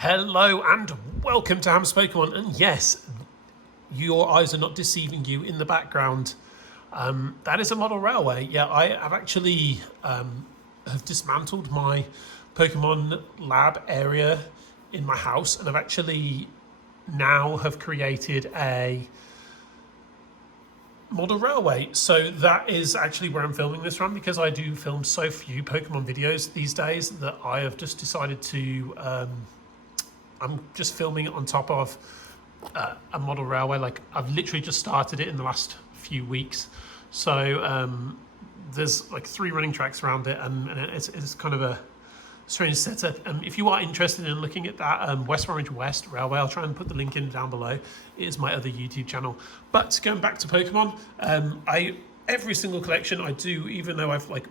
Hello and welcome to Ham's Pokemon, and yes, your eyes are not deceiving you in the background. That is a model railway. Yeah, I have actually have dismantled my Pokemon lab area in my house, and I've actually now have created a model railway. So that is actually where I'm filming this from, because I do film so few Pokemon videos these days that I have just decided to I'm just filming it on top of a model railway. Like, I've literally just started it in the last few weeks. So there's like 3 running tracks around it, and it's kind of a strange setup. If you are interested in looking at that West Orange West Railway, I'll try and put the link in down below. It is my other YouTube channel. But going back to Pokemon, every single collection I do, even though I've like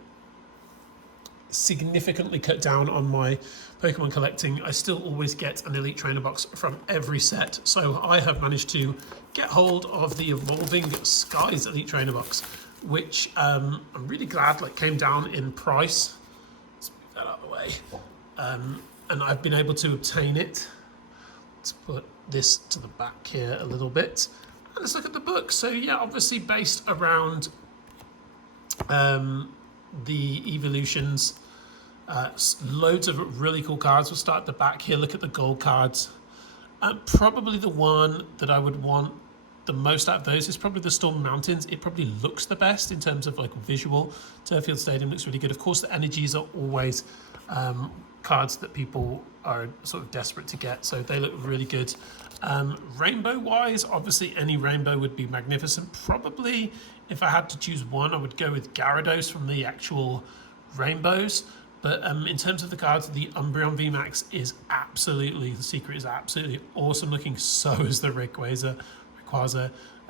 significantly cut down on my Pokemon collecting, I still always get an Elite Trainer box from every set. So I have managed to get hold of the Evolving Skies Elite Trainer box, which I'm really glad came down in price. Let's move that out of the way. And I've been able to obtain it. Let's put this to the back here a little bit. And let's look at the book. So yeah, obviously based around the evolutions, loads of really cool cards. We'll start at the back here. Look at the gold cards. Probably the one that I would want the most out of those is probably the Storm Mountains. It probably looks the best in terms of visual. Turffield Stadium looks really good. Of course, the energies are always cards that people are sort of desperate to get, so they look really good. Rainbow wise, obviously any rainbow would be magnificent. Probably if I had to choose one, I would go with Gyarados from the actual rainbows. But in terms of the cards, the Umbreon VMAX is absolutely, the secret is absolutely awesome looking. So is the Rayquaza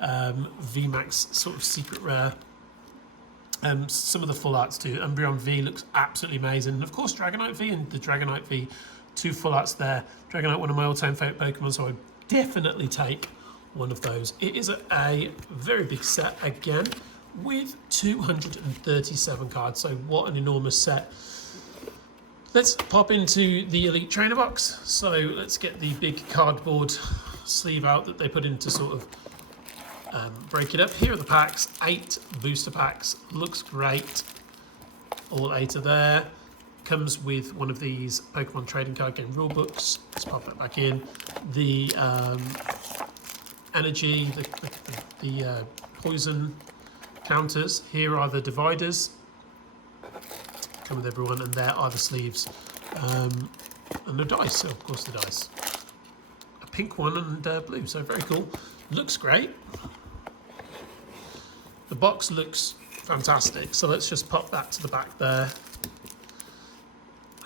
VMAX sort of secret rare. Some of the full arts too. Umbreon V looks absolutely amazing. And of course, Dragonite V and the Dragonite V, 2 full arts there. Dragonite, one of my all-time favourite Pokemon, so I'd definitely take one of those. It is a very big set again with 237 cards, so what an enormous set. Let's pop into the Elite Trainer box. So let's get the big cardboard sleeve out that they put in to sort of break it up. Here are the packs, 8 booster packs. Looks great. All 8 are there. Comes with one of these Pokemon trading card game rule books. Let's pop that back in. The energy, the poison counters. Here are the dividers. Come with everyone, and there are the sleeves. And the dice, so of course the dice. A pink one and blue, so very cool. Looks great. The box looks fantastic, so let's just pop that to the back there.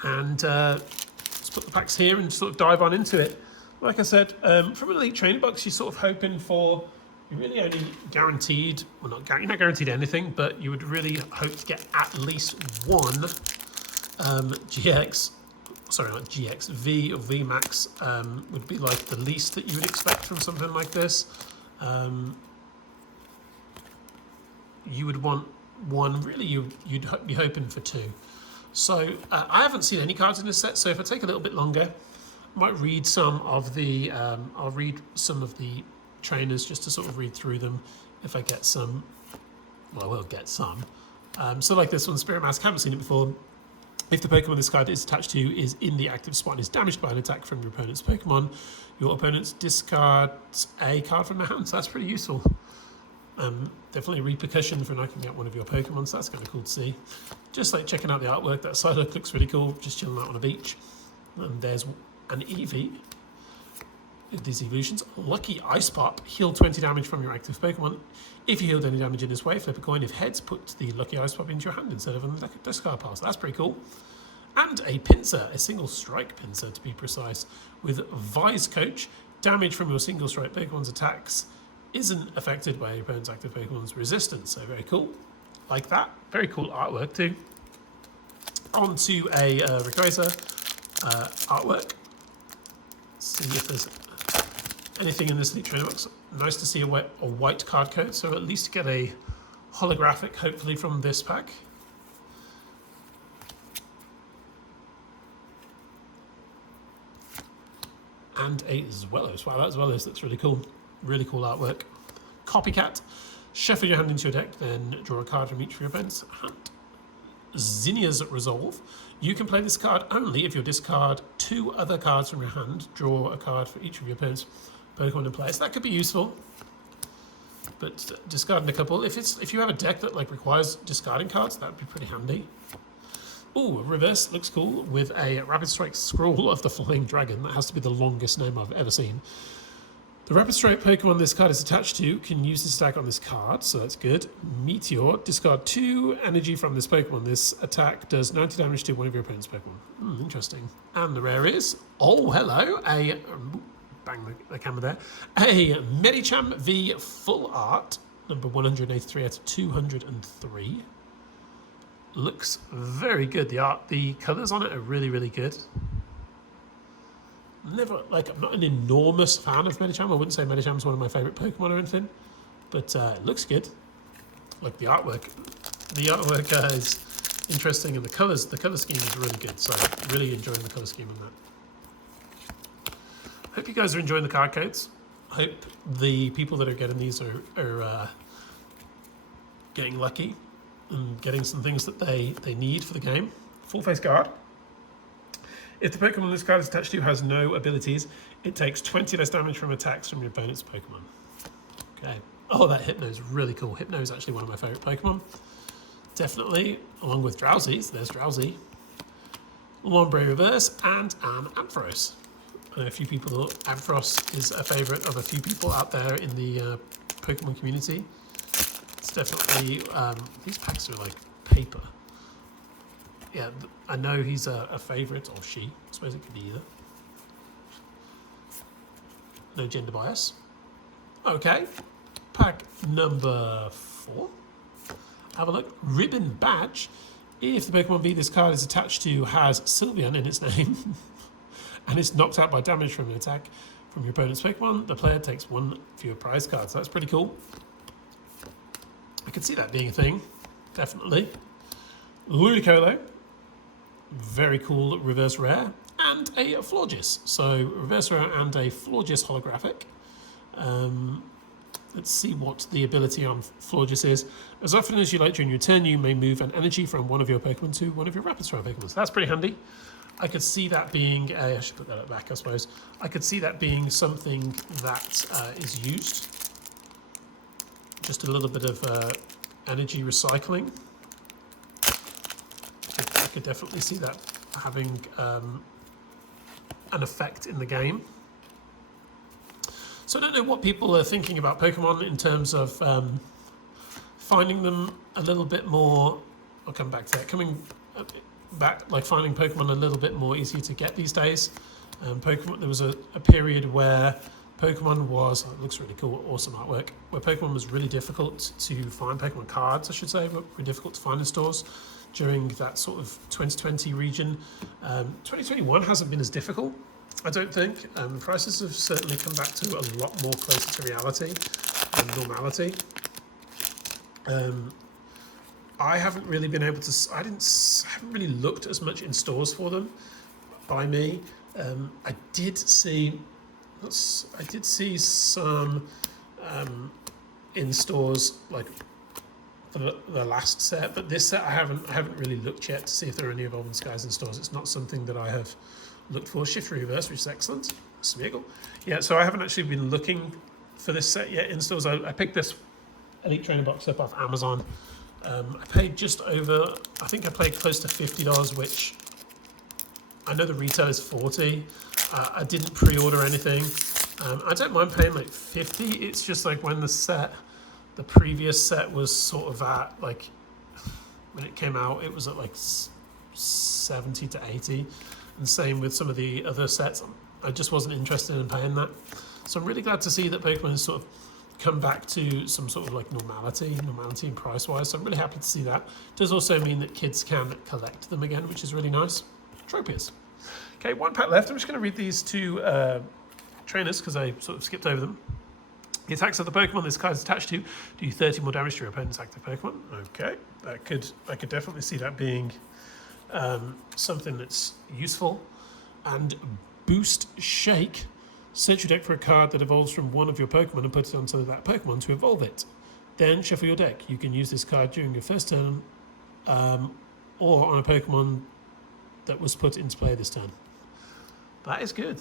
And let's put the packs here and sort of dive on into it. Like I said, from an Elite Trainer box, you're sort of hoping for, you're really only guaranteed, well, you're not guaranteed anything, but you would really hope to get at least one GX, sorry, not GX, V or VMAX would be like the least that you would expect from something like this. You would want one, really you'd be hoping for 2. So I haven't seen any cards in this set, so if I take a little bit longer, I might read some of the, I'll read some of the trainers just to sort of read through them if I get some. Well, I will get some. So like this one, Spirit Mask, haven't seen it before. If the Pokemon this card is attached to is in the active spot and is damaged by an attack from your opponent's Pokemon, your opponent discards a card from their hand. So that's pretty useful. Definitely a repercussion for knocking out one of your Pokemon, so that's kind of cool to see. Just like checking out the artwork, that Psylocke looks really cool, just chilling out on a beach. And there's an Eevee. These evolutions. Lucky Ice Pop. Heal 20 damage from your active Pokemon. If you healed any damage in this way, flip a coin. If heads, put the Lucky Ice Pop into your hand instead of a discard pile. So that's pretty cool. And a Pinsir, a single strike Pinsir to be precise, with Vise Coach. Damage from your single strike Pokemon's attacks isn't affected by your opponent's active Pokemon's resistance. So very cool. Like that. Very cool artwork too. On to a Rayquaza artwork. See if there's anything in this Elite Trainer box. Nice to see a white card code, so at least get a holographic, hopefully, from this pack. and a Zwelos. Wow, that Zwelos looks really cool. Really cool artwork. Copycat. Shuffle your hand into your deck, then draw a card from each of your opponent's hand. Zinnia's Resolve. You can play this card only if you discard 2 other cards from your hand. Draw a card for each of your opponent's Pokemon in play. So that could be useful. But discarding a couple, if you have a deck that like requires discarding cards, that would be pretty handy. Ooh, reverse looks cool with a Rapid Strike Scroll of the Flying Dragon. That has to be the longest name I've ever seen. The Rapid Strike Pokemon this card is attached to can use this attack on this card, so that's good. Meteor, discard 2 energy from this Pokemon. This attack does 90 damage to one of your opponent's Pokemon. Interesting. And the rare is, oh hello, bang the camera there, a Medicham V Full Art, number 183 out of 203. Looks very good. The colours on it are really, really good. I'm not an enormous fan of Medicham. I wouldn't say Medicham's one of my favourite Pokemon or anything, but it looks good. Like the artwork is interesting, and the colour scheme is really good. So really enjoying the colour scheme on that. Hope you guys are enjoying the card codes. Hope the people that are getting these are getting lucky and getting some things that they need for the game. Full face guard. If the Pokemon this card is attached to has no abilities, it takes 20 less damage from attacks from your opponent's Pokemon. Okay. Oh, that Hypno is really cool. Hypno is actually one of my favourite Pokemon. Definitely, along with Drowsy. So there's Drowsy. Lombre Reverse and an Ampharos. A few people, Ampharos is a favourite of a few people out there in the Pokemon community. It's definitely, these packs are like paper. Yeah, I know he's a favourite, or she. I suppose it could be either. No gender bias. Okay, pack number 4. Have a look. Ribbon Badge. If the Pokemon V this card is attached to has Sylveon in its name, and it's knocked out by damage from an attack from your opponent's Pokemon, the player takes 1 fewer prize cards. So that's pretty cool. I could see that being a thing, definitely. Ludicolo. Very cool reverse rare, and a Florges. So reverse rare and a Florges holographic. Let's see what the ability on Florges is. As often as you like during your turn, you may move an energy from one of your Pokemon to one of your Rapid Strike Pokemon. So that's pretty handy. I could see that being I should put that at the back, I suppose. I could see that being something that is used. Just a little bit of energy recycling. I could definitely see that having an effect in the game. So I don't know what people are thinking about Pokemon in terms of finding them a little bit more. I'll come back to that. Coming back, like finding Pokemon a little bit more easy to get these days. Pokemon. There was a period where Pokemon was, it looks really cool, awesome artwork, where Pokemon was really difficult to find. Pokemon cards, I should say, were really difficult to find in stores during that sort of 2020 region. 2021 hasn't been as difficult, I don't think. Prices have certainly come back to a lot more closer to reality and normality. I haven't really been able to, I haven't really looked as much in stores for them by me. I did see some in stores like for the last set, but this set I haven't really looked yet to see if there are any Evolving Skies in stores. It's not something that I have looked for. Shift Reverse, which is excellent. Smeagol. Yeah, so I haven't actually been looking for this set yet in stores. I picked this Elite Trainer box up off Amazon. I paid just over, I think I paid close to $50, which I know the retail is $40. I didn't pre-order anything. I don't mind paying like $50. It's just like when the previous set was sort of at like, when it came out, it was at like 70 to 80. And same with some of the other sets. I just wasn't interested in paying that. So I'm really glad to see that Pokemon has sort of come back to some sort of like normality and price-wise. So I'm really happy to see that. It does also mean that kids can collect them again, which is really nice. Tropius. Okay, 1 pack left. I'm just going to read these 2 trainers because I sort of skipped over them. The attacks of the Pokemon this card is attached to do 30 more damage to your opponent's active Pokemon. Okay, I could definitely see that being something that's useful. And Boost Shake. Search your deck for a card that evolves from one of your Pokemon and put it onto that Pokemon to evolve it. Then shuffle your deck. You can use this card during your first turn or on a Pokemon that was put into play this turn. That is good.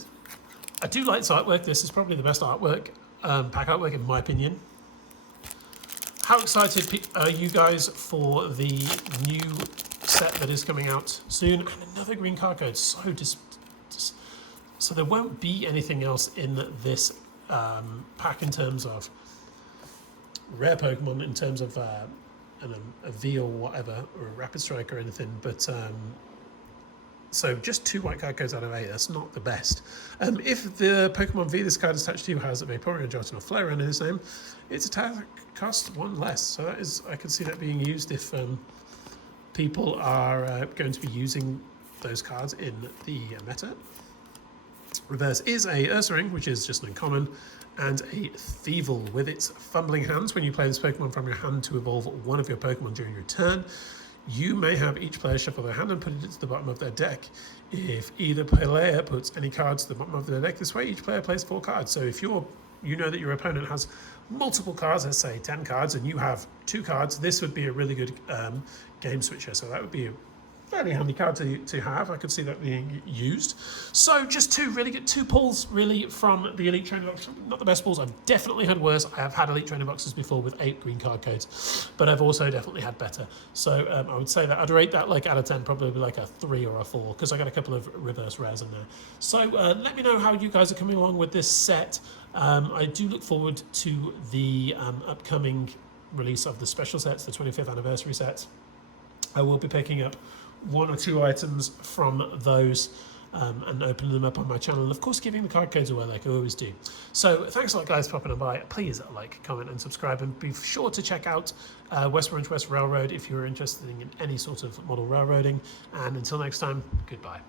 I do like this artwork. This is probably the best artwork, pack artwork in my opinion. How excited are you guys for the new set that is coming out soon? And another green card code. So there won't be anything else in this pack in terms of rare Pokemon, in terms of a V or whatever, or a Rapid Strike or anything. But so just 2 white card codes out of 8. That's not the best. If the Pokemon V this card is attached to has a Vaporeon, Jolteon, or Flareon in his name, its attack costs 1 less. So that is, I can see that being used if people are going to be using those cards in the meta. Reverse is a Ursaring, which is just an uncommon, and a Thievul with its fumbling hands. When you play this Pokemon from your hand to evolve one of your Pokemon during your turn, you may have each player shuffle their hand and put it to the bottom of their deck. If either player puts any cards to the bottom of their deck this way, each player plays 4 cards. So if you know that your opponent has multiple cards, let's say 10 cards, and you have 2 cards, this would be a really good game switcher. So that would be a fairly handy card to have. I could see that being used. So just 2 really good, 2 pulls really from the Elite Trainer box. Not the best pulls. I've definitely had worse. I have had Elite Trainer boxes before with 8 green card codes, but I've also definitely had better. So I would say that I'd rate that like out of 10, probably like a 3 or a 4, because I got a couple of reverse rares in there. So let me know how you guys are coming along with this set. I do look forward to the upcoming release of the special sets, the 25th anniversary sets. I will be picking up 1 or 2 items from those and opening them up on my channel, and of course giving the card codes away like I always do. So thanks a lot guys for popping by. Please like, comment and subscribe, and be sure to check out West Orange West Railroad if you're interested in any sort of model railroading. And until next time, goodbye.